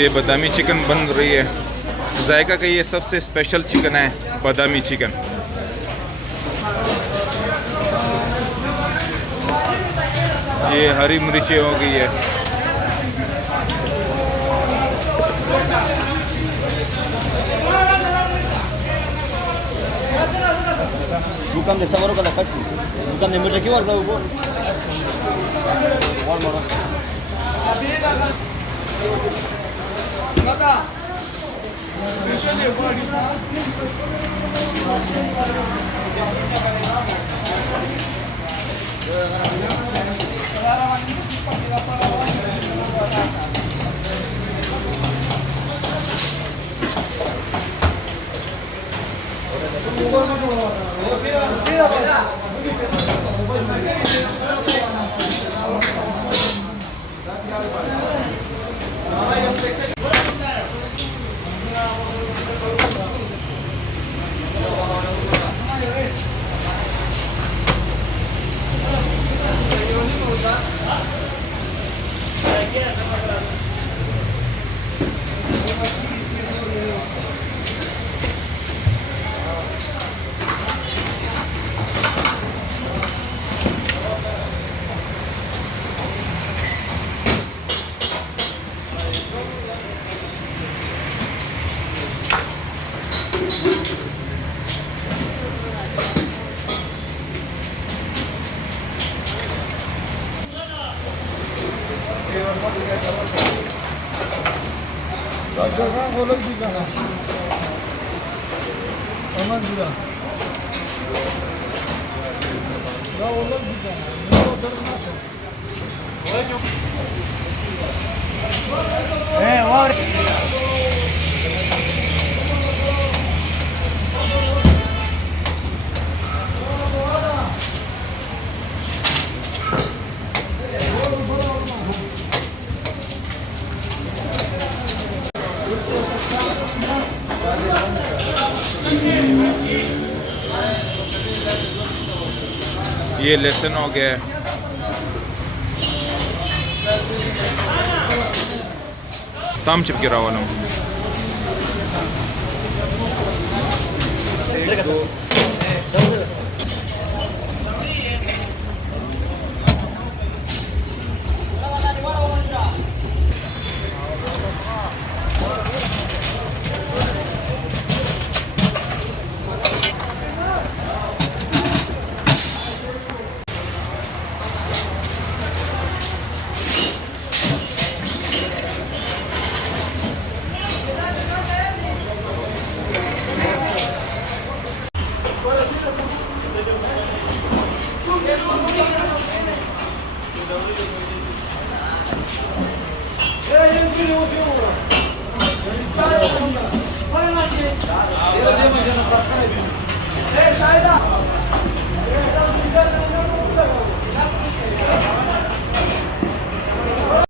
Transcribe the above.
ये बादामी चिकन बन रही है। जायका का ये सबसे स्पेशल चिकन है, बादामी चिकन। ये हरी मिर्ची हो गई है। bukan desa baru kada kaki bukan nemir lagi warga ubo war mara maka specially body Jangan boleh juga lah. Aman juga. Dah boleh juga. Ini terima kasih. War. ये लहसुन हो गया, там चिपके रहा वाला